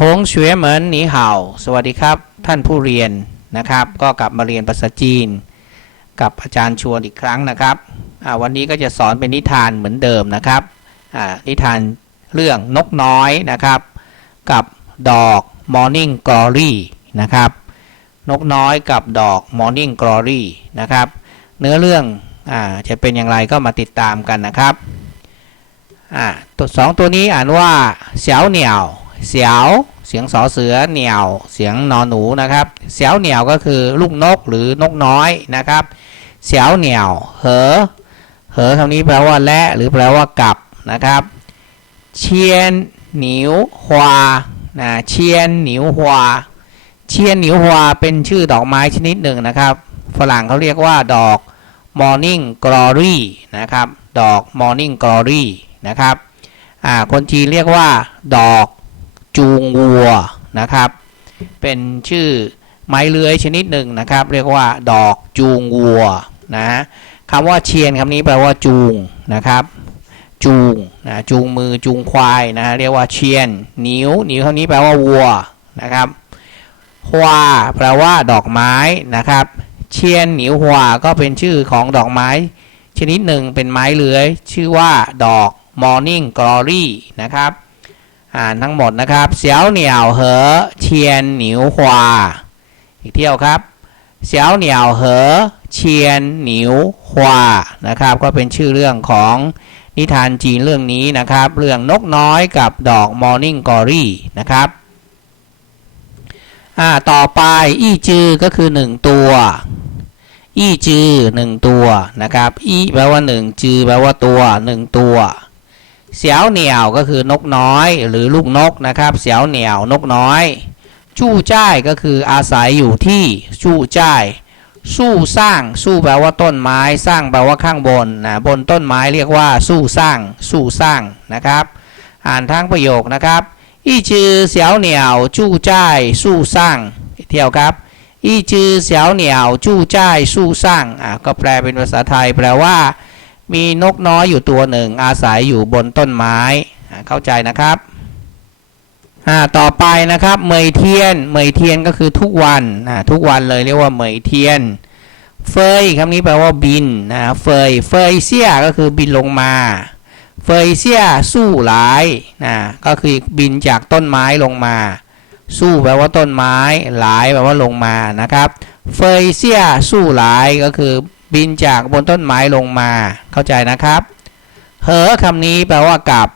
ทงเฉวยเหมินหนีเห่า สวัสดีครับ ท่านผู้เรียนนะครับ ก็กลับมาเรียนภาษาจีน กับอาจารย์ชวนอีกครั้งนะครับวันนี้ก็จะสอนเป็นนิทานเหมือนเดิมนะครับนิทานเรื่องนกน้อยนะครับ กับดอก Morning Glory นะครับ นกน้อยกับดอก Morning Glory นะครับ เนื้อเรื่องอจะเป็นอย่างไรก็มาติดตามกันนะครับอ่าตัวสองตัวนี้อ่านว่าเสียวเหนียว เสียวเสียงสอเสือเหนียว เสียงนอนหนูนะครับเสียวเหนียวก็คือลูกนกหรือนกน้อยนะครับเสียวเหนียวเหอเหอคำนี้แปลว่าและหรือแปลว่ากับนะครับ เชียนหนิวฮวานะเชียนหนิวฮวาเชียนหนิวฮวาเป็นชื่อดอกไม้ชนิดหนึ่งนะครับ ฝรั่งเขาเรียกว่าดอก Morning Glory นะครับ ดอก Morning Glory นะครับ อ่า คนจีนเรียกว่า ดอก จูงวัวนะครับ เป็นชื่อไม้เลื้อยชนิดหนึ่งนะครับ เรียกว่าดอกจูงวัวนะคำว่าเชียนคำนี้แปลว่าจูงนะครับ จูงนะจูงมือจูงควายนะเรียกว่าเชียนนิ้วนิ้วคำนี้แปลว่าวัวนะครับฮวแปลว่าดอกไม้นะครับ เชียนหนิวหัวก็เป็นชื่อของดอกไม้ ชนิดหนึ่งเป็นไม้เลื้อย ชื่อว่าดอก Morning Glory นะครับ อ่านทั้งหมดนะครับ เสียวเหนียวเหอเชียนหนิวหัวอีกเที่ยวครับ เสียวเหนียวเหอเชียนหนิวหัวนะครับ ก็เป็นชื่อเรื่องของนิทานจีนเรื่องนี้นะครับ เรื่องนกน้อยกับดอก Morning Glory นะครับอ่าต่อไปอี้จือก็คือ 1 ตัวอี้จือหนึ่งตัวนะครับอี้แปลว่า 1 จือแปลว่าตัว 1 ตัว เสียวเหนียวก็คือนกน้อย หรือลูกนกนะครับ เสียวเหนียวนกน้อยจู้จ้ายก็คืออาศัยอยู่ที่จู้จ้ายสู้สร้างสู้แปลว่าต้นไม้สร้างแปลว่าข้างบนนะบนต้นไม้เรียกว่า สู้สร้าง สู้สร้างนะครับ อ่านทั้งประโยคนะครับ อีจือเสียวเหนียวจู้จ้ายสู้สร้างเที่ยวครับ อีจือเสียวเหนียวจู้จ้ายสู้สร้างอะก็แปลเป็นภาษาไทยแปลว่า มีนกน้อยอยู่ตัวหนึ่ง อาศัยอยู่บนต้นไม้เข้าใจนะครับต่อไปนะครับเหมยเทียนเหมยเทียนก็คือทุกวันทุกวันเลยเรียกว่าเหมยเทียน เฟยคำนี้แปลว่าบินนะเฟยเฟยเสียก็คือบินลงมา เฟยเสียสู้หลายนะก็คือบินจากต้นไม้ลงมา สู้แปลว่าต้นไม้หลายแปลว่าลงมานะครับ เฟยเสียสู้หลายก็คือ บินจากบนต้นไม้ลงมาเข้าใจนะครับ เหอคำนี้แปลว่ากับ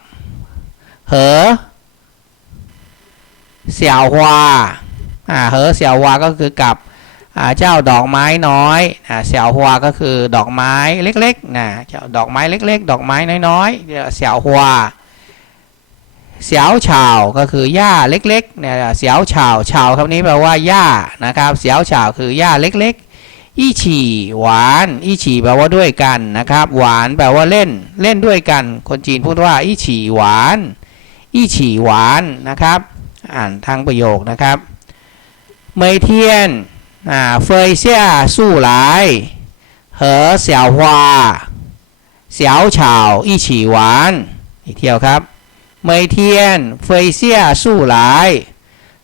เหอเสี่ยวฮวาอ่าเหอเสี่ยวฮวาก็คือกับอ่าเจ้าดอกไม้น้อยอ่าเสี่ยวฮวาก็คือดอกไม้เล็กๆนะเจ้าดอกไม้เล็ก ๆ ดอกไม้น้อยๆเรียว่าเสี่ยวฮวาเสียวเฉาก็คือหญ้าเล็กๆเนี่ยเสียวเฉาเฉาคำนี้แปลว่าหญ้านะครับเสียวเฉาคือหญ้าเล็กๆ อีฉี่หวานอีฉี่แปลว่าด้วยกันนะครับ หวานแปลว่าเล่น เล่นด้วยกัน คนจีนพูดว่าอีฉี่หวานอีฉี่หวานนะครับ อ่านทั้งประโยคนะครับเมยเทียนอ่าเฟยเสี่ยสู้หลายเหอเสี่ยวฮวาเสียวเฉาอีฉี่หวานอีกเที่ยวครับเมยเทียนเฟยเสี่ยสู้หลาย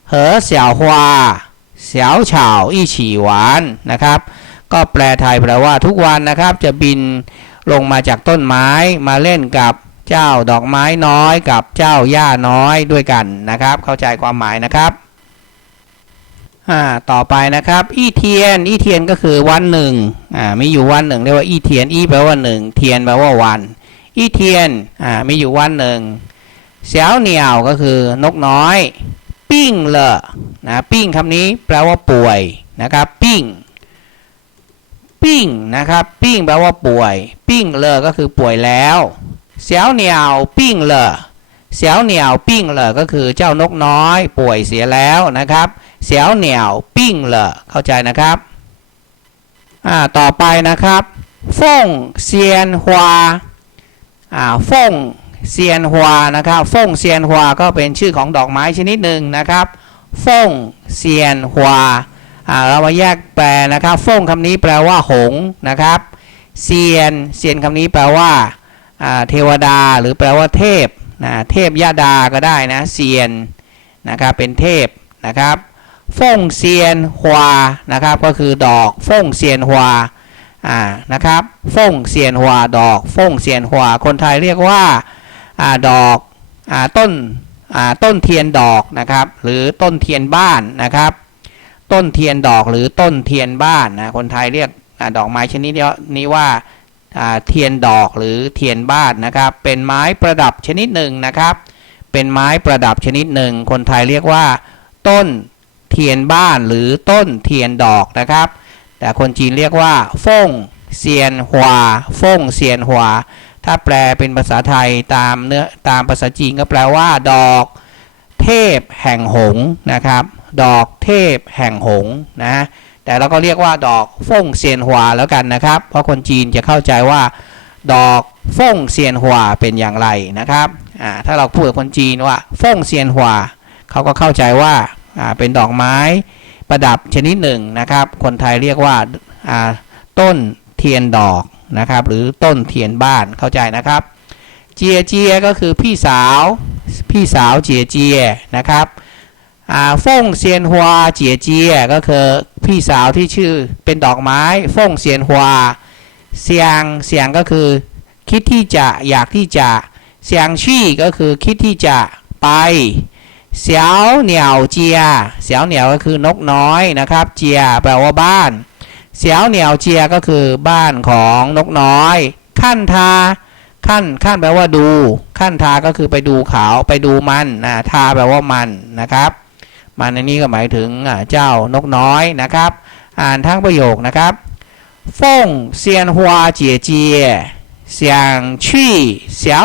เหอเสี่ยวฮวาเสี่ยวเฉาอีฉี่หวานนะครับ ก็แปลไทยแปลว่าทุกวันนะครับ จะบินลงมาจากต้นไม้มาเล่นกับเจ้าดอกไม้น้อยกับเจ้าหญ้าน้อยด้วยกันนะครับ เข้าใจความหมายนะครับต่อไปนะครับ อี้เทียน อี้เทียนก็คือวันหนึ่งมีอยู่วันหนึ่งเรียกว่าอี้เทียน อี้แปลว่าหนึ่งเทียนแปลว่าวัน อี้เทียนมีอยู่วันหนึ่งเสียวเหนียวก็คือนกน้อย ปิ้งเลอะนะปิ้งคำนี้แปลว่าป่วยนะครับ ปิ้ง ปิ้งนะครับปิ้งแปลว่าป่วย ปิ้งเลอก็คือป่วยแล้วเสียวเหนียวปิ้งเลอเสียวเหนียวปิ้งเลอก็คือเจ้านกน้อย ป่วยเสียแล้วนะครับเสียวเหนียวปิ้งเลอเข้าใจนะครับอ่าต่อไปนะครับฟงเซียนฮวาอ่าฟงเซียนฮวานะครับฟงเซียนฮวาก็เป็นชื่อของดอกไม้ชนิดหนึ่งนะครับฟงเซียนฮวา เรามาแยกแปลนะครับฟงคำนี้แปลว่าหงนะครับเซียนเซียนคำนี้แปลว่าเทวดาหรือแปลว่าเทพนะเทพยาดาก็ได้นะเซียนนะครับเป็นเทพนะครับฟงเซียนฮวานะครับก็คือดอกฟงเซียนฮวาอ่านะครับฟงเซียนฮวาดอกฟงเซียนฮวาคนไทยเรียกว่าอ่าดอกอ่าต้นอ่าต้นเทียนดอกนะครับหรือต้นเทียนบ้านนะครับ ต้นเทียนดอกหรือต้นเทียนบ้านนะคนไทยเรียกอดอกไม้ชนิดนี้ว่าเทียนดอกหรือเทียนบ้านนะครับ เป็นไม้ประดับชนิดหนึ่งนะครับ เป็นไม้ประดับชนิดหนึ่ง คนไทยเรียกว่า ต้นเทียนบ้านหรือต้นเทียนดอกนะครับ แต่คนจีนเรียกว่าฟงเซียนหัวฟงเซียนหัวถ้าแปลเป็นภาษาไทยตามเนื้อตามภาษาจีนก็แปลว่า ดอก เทพแห่งหงนะครับ ดอกเทพแห่งหงนะ แต่เราก็เรียกว่าดอกฟงเซียนหัวแล้วกันนะครับ เพราะคนจีนจะเข้าใจว่า ดอกฟงเซียนหัวเป็นอย่างไรนะครับถ้าเราพูดกับคนจีนว่าฟงเซียนหัวเขาก็เข้าใจว่าเป็นดอกไม้ประดับชนิดหนึ่งนะครับ คนไทยเรียกว่าต้นเทียนดอกนะครับ หรือต้นเทียนบ้านเข้าใจนะครับ เจียเจียก็คือพี่สาว พี่สาวเจียเจียนะครับ ฟงเซียนฮวเจียเจียก็คือพี่สาวที่ชื่อเป็นดอกไม้ฟงเซียนฮวเสียงเสียงก็คือคิดที่จะอยากที่จะเสียงชี่ก็คือคิดที่จะไปเสียวเหนียวเจียเสียวเหนียวก็คือนกน้อยนะครับเจียแปลว่าบ้านเสียวเหนียวเจียก็คือบ้านของนกน้อย ขั้นทาขั้นขั้นแปลว่าดู ขั้นทาก็คือไปดูเขาไปดูมันนะทาแปลว่ามันนะครับ มาในนี้ก็หมายถึงเจ้านกน้อยนะครับ อ่านทั้งประโยคนะครับฟงเซียนหัวเจียเจียเยงชี่เสียว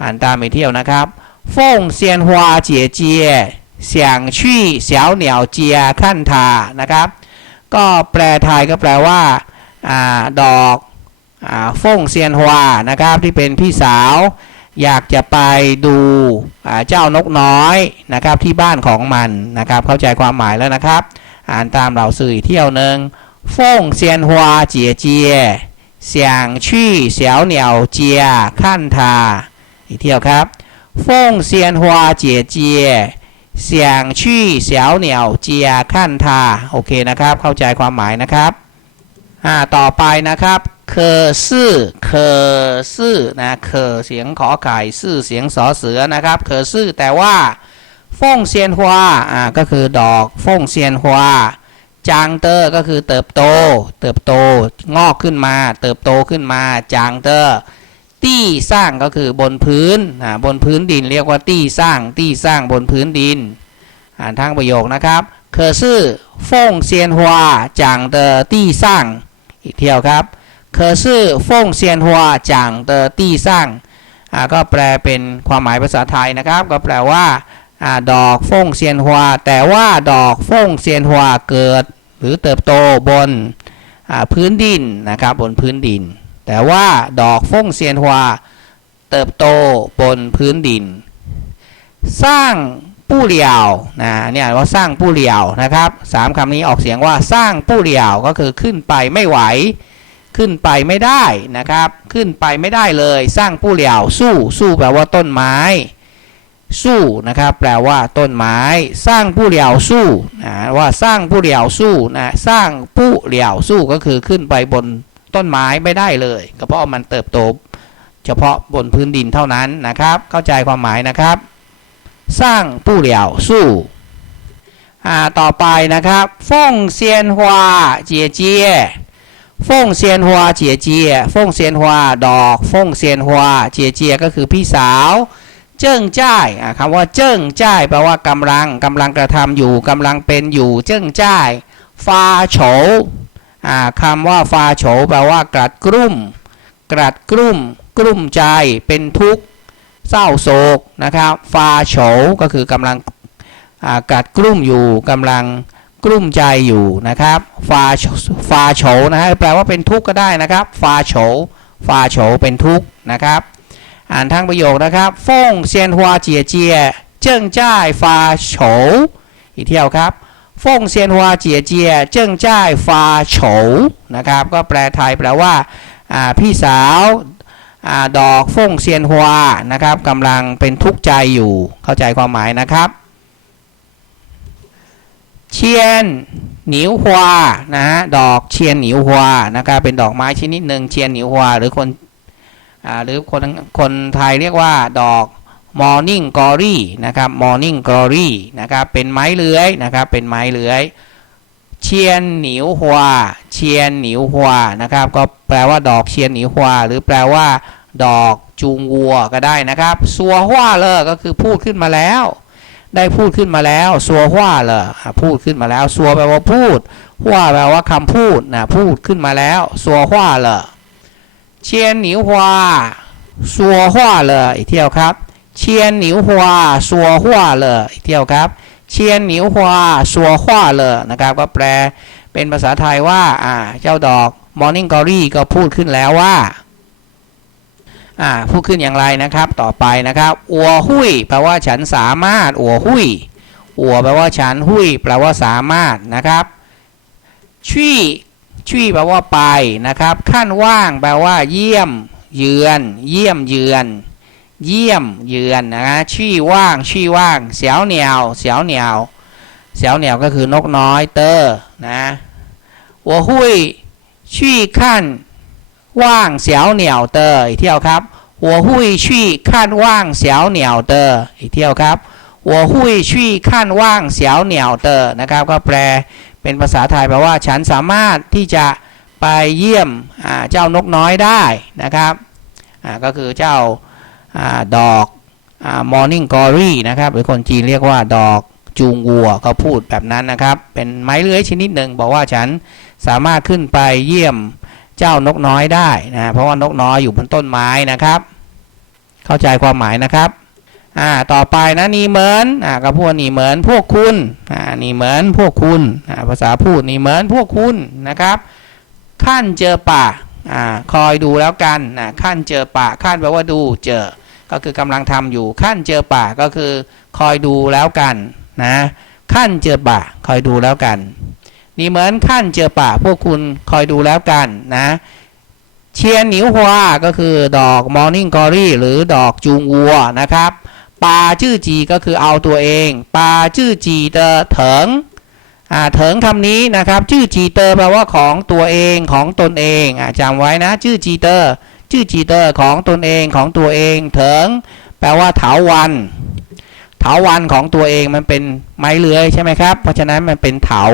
อ่านตามไปเที่ยวนะครับฟงเซียนหัวเจียเจียเยงชี่เสียวนะครับ ก็แปลไทยก็แปลว่าอดอกฟงเซียนฮัวนะครับที่เป็นพี่สาว อยากจะไปดูเจ้านกน้อยนะครับที่บ้านของมันนะครับ เข้าใจความหมายแล้วนะครับ อ่านตามเราสื่อเที่ยวหนึ่งฟงเซียนฮวาเจียเจียเสียงชี่เสียวเหนียวเจียขั้นทาอีกเที่ยวครับฟงเซียนฮวาเจียเจียเสียงชี่เสียวเหนียวเจียขั้นทาโอเคนะครับ เข้าใจความหมายนะครับ อ่าต่อไปนะครับเคซื่อเคซื่อนะเคเสียงขอไข่ซื่อเสียงสอเสือนะครับเคซื่อแต่ว่าฟงเซียนฮวาอ่าก็คือดอกฟงเซียนฮวาจางเตอร์ก็คือเติบโต เติบโตงอกขึ้นมา เติบโตขึ้นมาจางเตอร์ตี้สร้างก็คือบนพื้นอ่าบนพื้นดินเรียกว่าตี้สร้างตี้สร้างบนพื้นดินอ่านทางประโยคนะครับเคซื่อฟงเซียนฮวาจางเตอร์ตี้สร้าง อีกเที่ยวครับเคอร์ซื่อฟงเซียนหัวจางเตอตี้สร้างก็แปลเป็นความหมายภาษาไทยนะครับ ก็แปลว่าอดอกฟงเซียนหัวแต่ว่าดอกฟงเซียนหัวเกิด หรือเติบโตบนพื้นดินนะครับบนพื้นดิน แต่ว่าดอกฟงเซียนหัวเติบโตบนพื้นดิน สร้าง ผู้เหลียวนะเนี่ยว่าสร้างผู้เหลียวนะครับสามคำนี้ออกเสียงว่าสร้างผู้เหลียวก็คือขึ้นไปไม่ไหว ขึ้นไปไม่ได้นะครับ ขึ้นไปไม่ได้เลย สร้างผู้เหลียวสู้สู้แปลว่าต้นไม้ สู้นะครับแปลว่าต้นไม้ สร้างผู้เหลียวสู้นะว่าสร้างผู้เหลียวสู้นะสร้างผู้เหลียวสู้ก็คือขึ้นไปบนต้นไม้ไม่ได้เลย ก็เพราะมันเติบโต เฉพาะบนพื้นดินเท่านั้นนะครับ เข้าใจความหมายนะครับ สร้างผู้เหลียวสู้อ่าต่อไปนะครับฟงเซียนฮวาเจียเจียฟงเซียนฮวาเจียเจียฟงเซียนฮวาดอกฟงเซียนฮวาเจียเจียก็คือพี่สาว เจิ้งจ้ายอ่าคำว่าเจิ้งจ้ายแปลว่ากำลังกำลังกระทำอยู่กำลังเป็นอยู่ เจิ้งจ้ายฟาโฉอ่าคำว่าฟาโฉแปลว่ากรัดกรุ่ม กรัดกรุ่มกรุ่มใจเป็นทุกข์ เศร้าโศกนะครับฟาโฉก็คือกำลังกัดกลุ่มอยู่กำลังกลุ่มใจอยู่นะครับฟาโฉฟาโฉนะฮะแปลว่าเป็นทุกข์ก็ได้นะครับฟาโฉฟาโฉเป็นทุกข์นะครับ อ่านทั้งประโยคนะครับฟงเซียนฮวาเจียเจียเจิ้งจ้ายฟาโฉอีกเที่ยวครับฟงเซียนฮวาเจียเจียเจิ้งจ้ายฟาโฉนะครับ ก็แปลไทยแปลว่าพี่สาว ดอกฟงเซียนฮวานะครับกำลังเป็นทุกข์ใจอยู่เข้าใจความหมายนะครับเชียนหนิวฮวานะฮะดอกเชียนหนิวฮวานะครับเป็นดอกไม้ชนิดหนึ่งเชียนหนิวฮวาหรือคนอหรือคนคนไทยเรียกว่าดอก Morning Glory นะครับ Morning Glory นะครับเป็นไม้เลื้อยนะครับเป็นไม้เลื้อยเชียนหนิวฮวาเชียนหนิวฮวานะครับก็แปลว่าดอกเชียนหนิวฮวาหรือแปลว่า ดอกจูงวัวก็ได้นะครับสัวฮวาเลอก็คือพูดขึ้นมาแล้ว ได้พูดขึ้นมาแล้วสัวฮวาเลออะพูดขึ้นมาแล้วสัวแปลว่าพูดฮวาแปลว่าคำพูดนะพูดขึ้นมาแล้วสัวฮวาเลอเชียนหนิวฮวาสัวฮวาเลออีกเที่ยวครับ เชียนหนิวฮวาสัวฮวาเลออีกเที่ยวครับเชียนหนิวฮวาสัวฮวาเลอนะครับ ก็แปลเป็นภาษาไทยว่าอ่าเจ้าดอก Morning Glory ก็พูดขึ้นแล้วว่า อ่าพูดขึ้นอย่างไรนะครับ ต่อไปนะครับ อัวหุยแปลว่าฉันสามารถ อัวหุยอัวแปลว่าฉันหุยแปลว่าสามารถนะครับชี่ ชี่แปลว่าไปนะครับ ขั้นว่างแปลว่า เยี่ยม เยือน เยี่ยมเยือน เยี่ยมเยือนนะฮะชี่ว่าง ชี่ว่างเสียวเหนียวเสียวเหนียวเสียวเหนียวก็คือนกน้อยเตอร์นะอัวหุยชี่ขั้น ว่างเสียวเหนียวเตออีกเที่ยวครับ我会去看望小鸟的ที่เอีกเที่ยวครับ我会去看望小鸟的นะครับ ก็แปลเป็นภาษาไทยแปลว่าฉันสามารถที่จะไปเยี่ยมเจ้านกน้อยได้นะครับก็คือเจ้าอดอกมอร์นิ่งกอรี่นะครับหรือคนจีนเรียกว่าดอกจูงวัวเขาพูดแบบนั้นนะครับ เป็นไม้เลื้อยชนิดหนึ่งบอกว่าฉันสามารถขึ้นไปเยี่ยม เจ้านกน้อยได้นะเพราะว่านกน้อยอยู่บนต้นไม้นะครับ เข้าใจความหมายนะครับอ่าต่อไปนะนี่เหมือนอ่าก็พวกนี่เหมือนพวกคุณอ่านี่เหมือนพวกคุณอ่าภาษาพูดนี่เหมือนพวกคุณนะครับขั้นเจอป่าอ่าคอยดูแล้วกันนะขั้นเจอป่าขั้นแปลว่าดูเจอ ก็คือกำลังทำอยู่ขั้นเจอป่าก็คือคอยดูแล้วกันนะขั้นเจอป่าคอยดูแล้วกัน นี่เหมือนขั้นเจอป่าพวกคุณคอยดูแล้วกันนะเชียนหนิวฮวก็คือดอก Morning Glory หรือดอกจูงวัวนะครับปาชื่อจีก็คือเอาตัวเองปาชื่อจีเตอเถิงอ่าเถิงคำนี้นะครับ ชื่อจีเตอร์แปลว่าของตัวเองของตนเองอ่าจำไว้นะ ชื่อจีเตอร์ชื่อจีเตอร์ของตนเองของตัวเอง เถิง แปลว่าเถาวันเถาวันของตัวเองมันเป็นไม้เลื้อยใช่ไหมครับ เพราะฉะนั้นมันเป็นเถา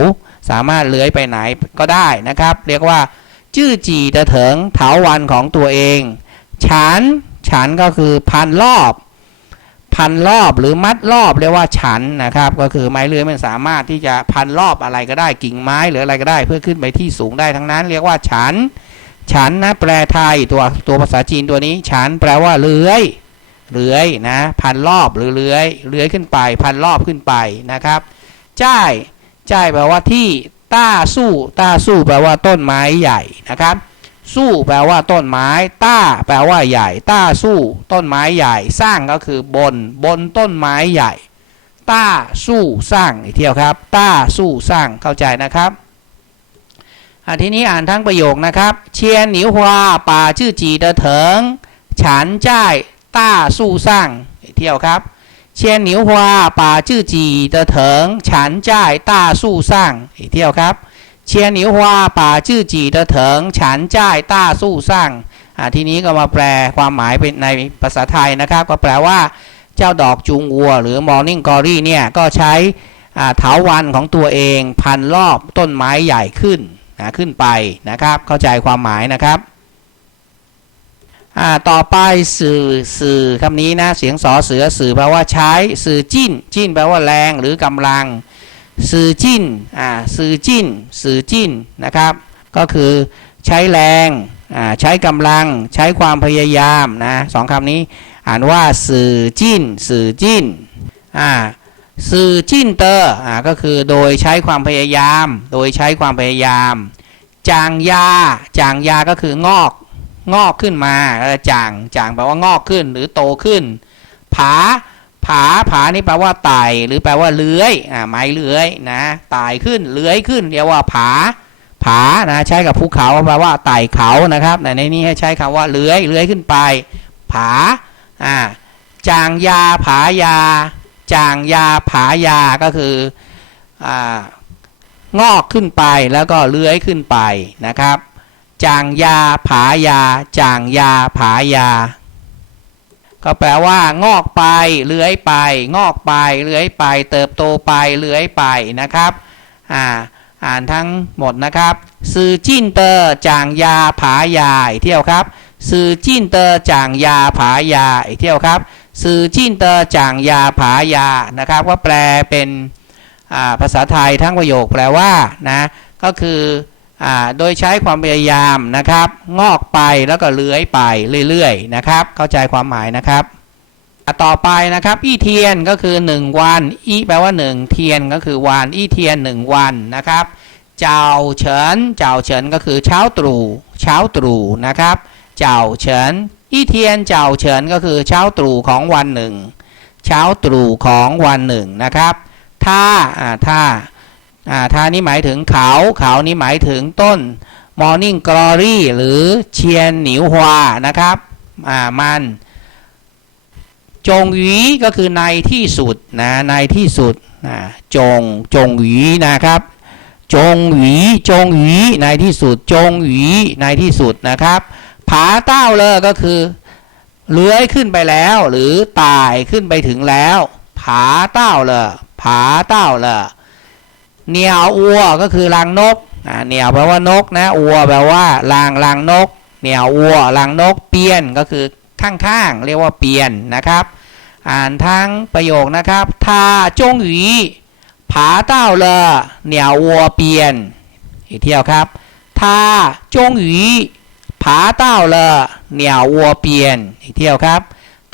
สามารถเลื้อยไปไหนก็ได้นะครับ เรียกว่า จื้อจีเตเถิงเถาวันของตัวเองฉันฉันก็คือพันรอบ พันรอบหรือมัดรอบเรียกว่าฉันนะครับ ก็คือไม้เลื้อยมันสามารถที่จะพันรอบอะไรก็ได้กิ่งไม้หรืออะไรก็ได้ เพื่อขึ้นไปที่สูงได้ทั้งนั้น เรียกว่าฉัน ฉันนะแปลไทยตัวตัวภาษาจีนตัวนี้ ฉันแปลว่าเลื้อยเลื้อยนะ พันรอบหรือเลื้อยเลื้อยขึ้นไป พันรอบขึ้นไปนะครับจ้าย จ้ายแปลว่าที่ต้าสู้ต้าสู้แปลว่าต้นไม้ใหญ่นะครับ สู้แปลว่าต้นไม้ ต้าแปลว่าใหญ่ ต้าสู้ต้นไม้ใหญ่ สร้างก็คือบนบนต้นไม้ใหญ่ ต้าสู้สร้างอีกเที่ยวครับ ต้าสู้สร้างเข้าใจนะครับอทีนี้อ่านทั้งประโยคนะครับเชียนหนิวฮวาป่าชื่อจีเดเถิงฉันจ้ายต้าสู้สร้างอีกเที่ยวครับ เชียนหนิวฮวาป่าจื้อจีเตอเถิงฉันจ่ายต้าสู้สร้างอีกเที่ยวครับเชียนหนิวฮวาป่าจื้อจีเตอเถิงฉันจ่ายต้าสู้สร้างอ่าทีนี้ก็มาแปลความหมายเป็นในภาษาไทยนะครับ ก็แปลว่าเจ้าดอกจูงวัว หรือ Morning Glory เนี่ยก็ใช้อ่าเถาวันของตัวเอง พันรอบต้นไม้ใหญ่ขึ้นนะขึ้นไปนะครับ เข้าใจความหมายนะครับ อ่าต่อไปสื่อสื่อคำนี้นะเสียงสอเสือสื่อแปลว่าใช้สื่อจิ้น จิ้นแปลว่าแรงหรือกำลัง สื่อจิ้นอ่าสื่อจิ้น สื่อจิ้นนะครับ ก็คือใช้แรงอ่าใช้กำลังใช้ความพยายามนะสองคำนี้อ่านว่าสื่อจิ้น สื่อจิ้นอ่าสื่อจิ้นเตอร์อ่าก็คือโดยใช้ความพยายาม โดยใช้ความพยายาม จางยาจางยาก็คืองอก งอกขึ้นมาจางจางแปลว่างอกขึ้นหรือโตขึ้น ผา ผา ผา นี่แปลว่าไต่หรือแปลว่าเลื้อย อ่า ไม้เลื้อยนะ ไต่ขึ้น เลื้อยขึ้น เรียกว่าผา ผา นะ ใช้กับภูเขาแปลว่าไต่เขานะครับแต่ในนี้ให้ใช้คำว่าเลื้อย เลื้อยขึ้นไป ผา อ่า จางยา ผายา จางยา ผายา ก็คือ อ่า งอกขึ้นไปแล้วก็เลื้อยขึ้นไปนะครับ จางยาผายา จางยาผายา ก็แปลว่า งอกไปเลื้อยไป งอกไปเลื้อยไป เติบโตไปเลื้อยไปนะครับอ่าอ่านทั้งหมดนะครับซือจิ้นเตอร์จางยาผายาอีกเที่ยวครับซือจิ้นเตอร์จางยาผายาอีกเที่ยวครับซือจิ้นเตอร์จางยาผายานะครับก็แปลเป็นภาษาไทยทั้งประโยคแปลว่านะก็คือ โดยใช้ความพยายามนะครับ งอกไปแล้วก็เลื้อยไปเรื่อยๆนะครับ เข้าใจความหมายนะครับต่อไปนะครับ อีเทียนก็คือ 1 วัน อีแปลว่า 1 เทียนก็คือวัน อีเทียน 1 วันนะครับ เจ้าเฉิน เจ้าเฉินก็คือเช้าตรู่ เช้าตรู่นะครับ เจ้าเฉิน อีเทียน เจ้าเฉินก็คือเช้าตรู่ของวันหนึ่ง เช้าตรู่ของวันหนึ่งนะครับท่าอ่าท่า อ่าท่านี้หมายถึงเขาเขานี้หมายถึงต้น Morning Glory หรือเชียนหนิวฮวานะครับอ่ามันจงหวีก็คือในที่สุดนะในที่สุดนะจงจงหวีนะครับ จงหวีจงหวีในที่สุด จงหวีในที่สุดนะครับ ผาเต้าเลยก็คือเลื้อยขึ้นไปแล้ว หรือตายขึ้นไปถึงแล้ว ผาเต้าเลยผาเต้าเลย เหนียวอัวก็คือรังนกอ่าเหนียวแปลว่านกนะอัวแปลว่ารังรังนกเหนียวอัวรังนกเปียนก็คือข้างๆเรียกว่าเปียนนะครับ อ่านทั้งประโยคนะครับถ้าจงหวีผาเต้าเลอเหนียววัวเปียนอีกเที่ยวครับถ้าจงหวีผาเต้าเลอเหนียววัวเปียนอีกเที่ยวครับ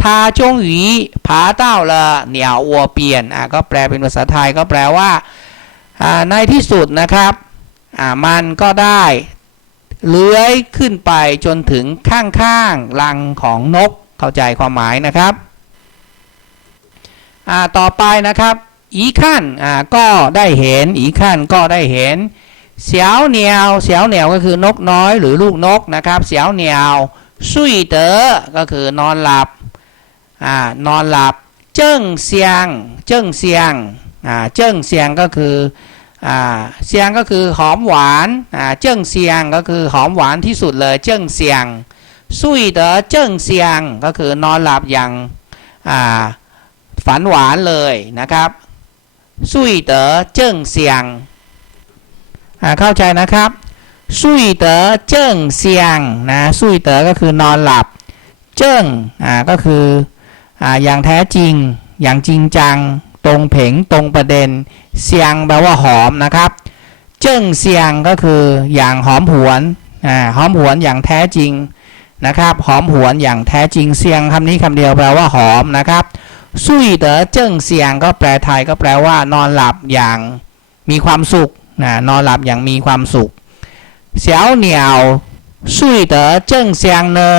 ถ้าจงหวีผาเต้าเลอเหนียววัวเปียนอ่าก็แปลเป็นภาษาไทยก็แปลว่า ในที่สุดนะครับมันก็ได้เลื้อยขึ้นไปจนถึงข้างๆรังของนกเข้าใจความหมายนะครับต่อไปนะครับ อีขั้นก็ได้เห็นอีขั้นก็ได้เห็นเสียวเหนียวเสียวเหนียวก็คือนกน้อยหรือลูกนกนะครับเสียวเหนียวสุยเต๋อก็คือนอนหลับอนอนหลับ เจิ้งเซียง เจิ้งเซียง เจิ้งเซียงก็คือเซียงก็คือหอมหวานเจิ้งเซียงก็คือหอมหวานที่สุดเลยเจิ้งเซียงสุยเต๋อเจิ้งเซียงก็คือนอนหลับอย่างฝันหวานเลยนะครับสุยเต๋อเจิ้งเสียงเข้าใจนะครับสุยเต๋อเจิ้งเสียงนะสุยเต๋อก็คือนอนหลับ เจิ้งอ่าก็คืออ่าอย่างแท้จริงอย่างจริงจัง ตรงเผงตรงประเด็น เสียงแปลว่าหอมนะครับเจิ้งเสียงก็คืออย่างหอมหวนอ่าหอมหวนอย่างแท้จริงนะครับ หอมหวนอย่างแท้จริงเสียงคำนี้คำเดียวแปลว่าหอมนะครับซุยเต๋อเจิ้งเสียงก็แปลไทยก็แปลว่านอนหลับอย่างมีความสุขนะนอนหลับอย่างมีความสุขเสียวเหนียวซุยเต๋อเจิ้งเสียงเนอ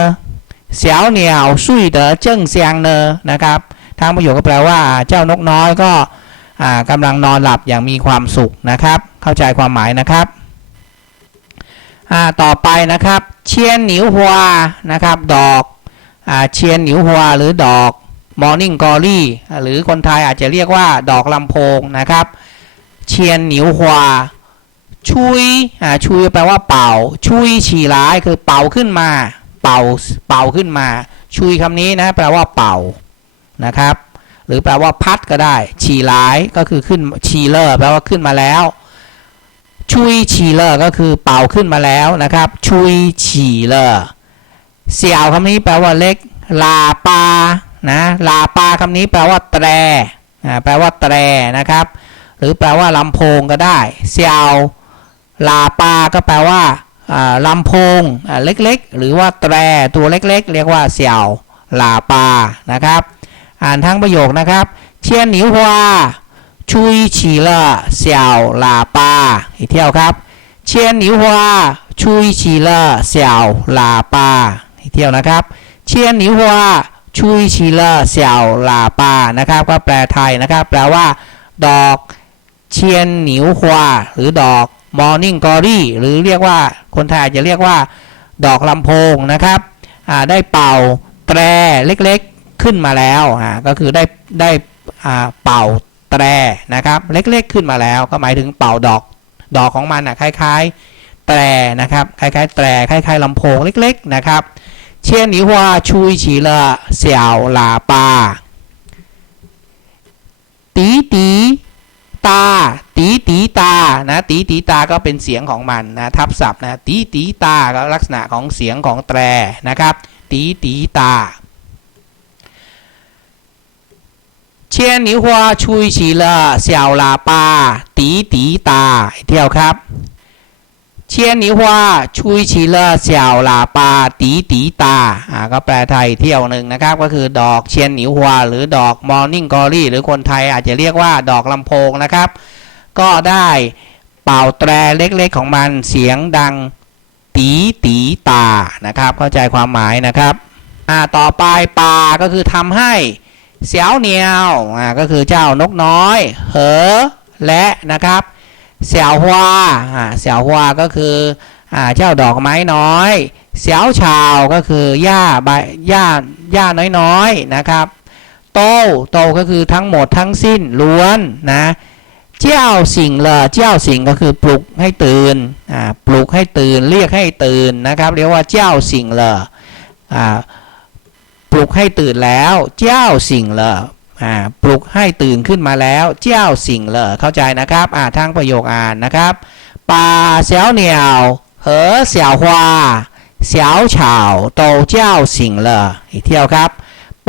เสียวเหนียวซุยเต๋อเจิ้งเสียงเนอนะครับ ทางประโยคก็แปลว่าเจ้านกน้อยก็อ่ากำลังนอนหลับอย่างมีความสุขนะครับ เข้าใจความหมายนะครับต่อไปนะครับ เชียนหนิวฮัวนะครับ ดอกอเชียนหนิวฮัวหรือดอก Morning Glory หรือคนไทยอาจจะเรียกว่าดอกลำโพงนะครับ เชียนหนิวฮวชุยชุยแปลว่าเป่า ชุยฉี่ร้ายคือเป่าขึ้นมา เป่าเป่าขึ้นมา ชุยคำนี้นะแปลว่าเป่า นะครับ หรือแปลว่าพัดก็ได้ ฉี่ร้ายก็คือขึ้นฉีเลอร์แปลว่าขึ้นมาแล้ว ชุยฉีเลอร์ก็คือเป่าขึ้นมาแล้วนะครับ ชุยฉีเลอร์เสี่ยวคำนี้แปลว่าเล็ก ลาปานะลาปาคำนี้แปลว่าแตรแปลว่าแตรนะครับ หรือแปลว่าลำโพงก็ได้เซียวลาปาก็แปลว่าลำโพงเล็กๆ หรือว่าแตรตัวเล็กๆ เรียกว่าเซียวลาปานะครับ อ่านทั้งประโยคนะครับเชียนหนิวฮวาชุยฉีเลอเซียวลาปาอีกเที่ยวครับเชียนหนิวฮวาชุยฉีเลอเซียวลาปาอีกเที่ยวนะครับเชียนหนิวฮวาชุยชีเลเสี่ยวลาปานะครับ ก็แปลไทยนะครับ แปลว่า ดอกเชียนหนิวฮวาหรือดอก morning glory หรือเรียกว่าคนไทยอาจจะเรียกว่า ดอกลำโพงนะครับได้เป่าแตรเล็ก ขึ้นมาแล้วอ่าก็คือได้ได้เป่าแตรนะครับ เล็กๆขึ้นมาแล้ว ก็หมายถึงเป่าดอกดอกของมันอะคล้ายๆ แตรนะครับ คล้ายๆ แตรคล้ายๆลำโพงเล็กๆนะครับเช่นนี้ว่าชุยฉีละเสี่ยวหลาปาตีตีตาตีตีตานะตีตีตาก็เป็นเสียงของมันนะทับศัพท์นะตีตีตาก็ลักษณะของเสียงของแตรนะครับตีตีตา เชียนหนิว花吹起了小喇叭滴滴答อีกเที่ยวครับ เชียนหนิว花吹起了小喇叭滴滴答อ่าก็แปลไทยเที่ยวหนึ่งนะครับ ก็คือดอกเชียนหนิวหัวหรือดอกมอร์นิ่งกอรี่หรือคนไทยอาจจะเรียกว่าดอกลำโพงนะครับ ก็ได้เป่าแตรเล็กๆของมันเสียงดังตีตีตานะครับ เข้าใจความหมายนะครับอ่าต่อไปปาก็คือทำให้ เสียวเหนียวอ่าก็คือเจ้านกน้อยเหอและนะครับเสียวฮวาอ่าเสียวฮวาก็คืออ่าเจ้าดอกไม้น้อย เสียวชาวก็คือหญ้าใบหญ้าหญ้าน้อยๆนะครับ โตโตก็คือทั้งหมดทั้งสิ้นล้วนนะเจ้าสิ่งเลอเจ้าสิ่งก็คือปลุกให้ตื่นอ่าปลุกให้ตื่นเรียกให้ตื่นนะครับ เรียกว่าเจ้าสิ่งเลออ่า ลุกให้ตื่นแล้ว เจ้าสิ่งเหรออ่าปลุกให้ตื่นขึ้นมาแล้ว เจ้าสิ่งเหรอเข้าใจนะครับอ่าทั้งประโยคอ่านนะครับป่าเสียวเหนียวเหอเสียวฮวาเสียวเฉาโตเจ้าสิ่งเหรออีกเที่ยวครับ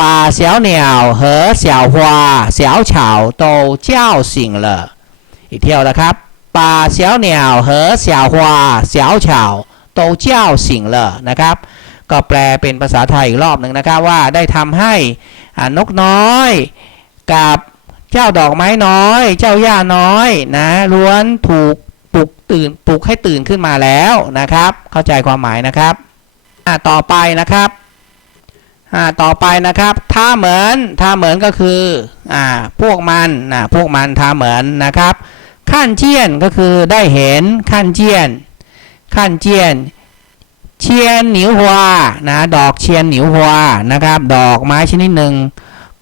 ป่าเสียวเหนียวเหอเสียวฮวาเสียวเฉาโตเจ้าสิ่งเหรออีกเที่ยวนะครับป่าเสียวเหนียวเหอเสียวฮวาเสียวเฉาโตเจ้าสิ่งเหรอนะครับ ก็แปลเป็นภาษาไทยอีกรอบหนึ่งนะครับว่าได้ทำให้นกน้อยกับเจ้าดอกไม้น้อย เจ้าหญ้าน้อยนะล้วนถูกปลุกตื่นปลุกให้ตื่นขึ้นมาแล้วนะครับ เข้าใจความหมายนะครับอ่าต่อไปนะครับอ่าต่อไปนะครับท่าเหมือนท่าเหมือนก็คืออ่าพวกมันนะพวกมันท่าเหมือนนะครับ ขั้นเจียนก็คือได้เห็นขั้นเจียน ขั้นเจียน เชียนหนิวฮวนะดอกเชียนหนิวฮวนะครับ ดอกไม้ชนิดหนึ่ง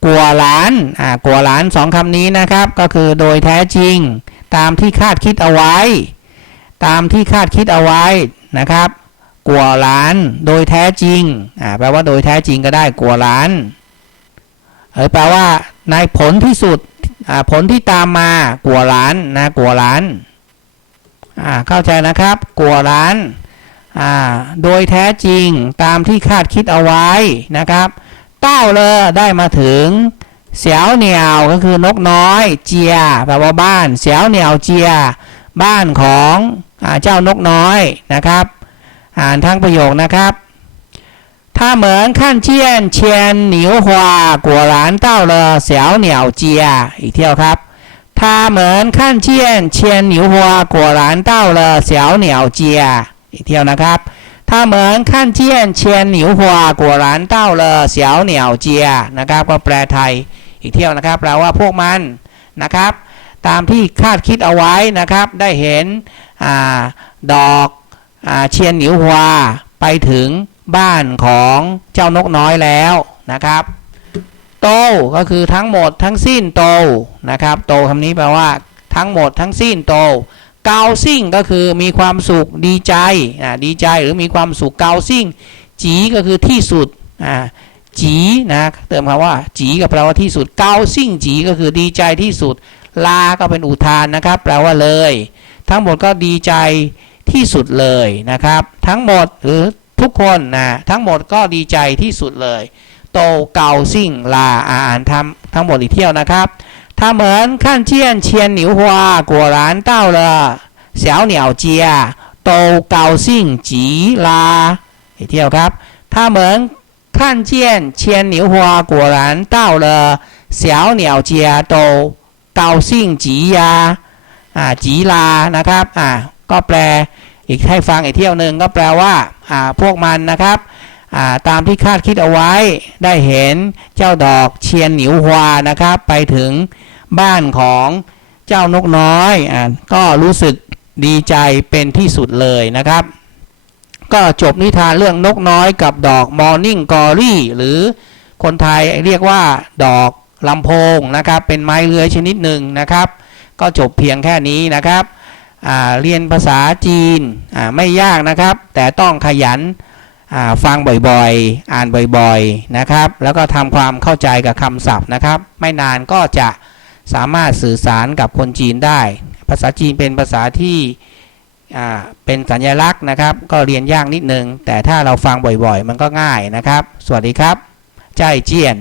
กัวหลานอ่ากัวหลานสองคำนี้นะครับ ก็คือโดยแท้จริง ตามที่คาดคิดเอาไว้ ตามที่คาดคิดเอาไว้นะครับกัวหลานโดยแท้จริงอ่าแปลว่าโดยแท้จริงก็ได้กัวหลานเออแปลว่าในผลที่สุดอ่าผลที่ตามมากัวหลานนะกัวหลานอ่าเข้าใจนะครับกัวหลานอ่า โดยแท้จริงตามที่คาดคิดเอาไว้นะครับ เต้าเลอได้มาถึงเสียวเหนียวก็คือนกน้อยเจียแปลว่าบ้านเสียวเหนียวเจีย บ้านของอเจ้านกน้อยนะครับ อ่านทั้งประโยคนะครับ ถ้าเหมือนขั้นเชียนเชียนหนิวฮวกัวหลานเต้าเลอเสียวเหนียวเจียอีกเที่ยวครับถ้าเหมือนขั้นเชียนเชียนหนิวหัวกัวหลานเต้าเลอเสียวเหนียวเจีย อีกเที่ยวนะครับถ้าเหมือนขั้นเจียนเชียนหนิวหัวกัวหลานเต้าเลอเสียวเหนียวเจียนะครับ ก็แปลไทยอีกเที่ยวนะครับแปลว่าพวกมันนะครับ ตามที่คาดคิดเอาไว้นะครับ ได้เห็นอดอกอเชียนหนิวหัวไปถึงบ้านของเจ้านกน้อยแล้วนะครับ โตก็คือทั้งหมดทั้งสิ้นโตนะครับ โตคำนี้แปลว่าทั้งหมดทั้งสิ้นโต กาซิ่งก็คือมีความสุขดีใจอ่าดีใจหรือมีความสุขเกาซิ่งจีก็คือที่สุดอ่าจีนะเติมคำว่า จีก็แปลว่าที่สุดเกาซิ่งจีก็คือดีใจที่สุด ลาก็เป็นอุทานนะครับ แปลว่าเลย ทั้งหมดก็ดีใจที่สุดเลยนะครับ ทั้งหมดหรือทุกคนนะทั้งหมดก็ดีใจที่สุดเลย โตเกาซิ่งลาอ่านทำทั้งหมดอีกเที่ยวนะครับ ถ้าเหมือนขั้นเจียนเชียนหนิวหัว果然到了小鸟家都高兴极啦อีกเที่ยวครับ ถ้าเหมือนขั้นเจียนเชียนหนิวหัว果然到了小鸟家都高兴极呀อ่าจีลานะครับอ่าก็แปลอีกให้ฟังอีกเที่ยวหนึ่งก็แปลว่าอ่าพวกมันนะครับ อ่าตามที่คาดคิดเอาไว้ได้เห็นเจ้าดอกเชียนหนิวฮวานะครับ ไปถึง บ้านของเจ้านกน้อยอ่าก็รู้สึกดีใจเป็นที่สุดเลยนะครับ ก็จบนิทานเรื่องนกน้อยกับดอกมอร์นิ่งกอรี่หรือคนไทยเรียกว่าดอกลำโพงนะครับ เป็นไม้เลื้อยชนิดหนึ่งนะครับ ก็จบเพียงแค่นี้นะครับเรียนภาษาจีนไม่ยากนะครับ แต่ต้องขยันฟังบ่อยๆ อ่านบ่อยๆนะครับ แล้วก็ทำความเข้าใจกับคำศัพท์นะครับ ไม่นานก็จะ สามารถสื่อสารกับคนจีนได้ ภาษาจีนเป็นภาษาที่เป็นสัญลักษณ์นะครับ ก็เรียนยากนิดนึง แต่ถ้าเราฟังบ่อยๆ มันก็ง่ายนะครับ สวัสดีครับ ใจเจียน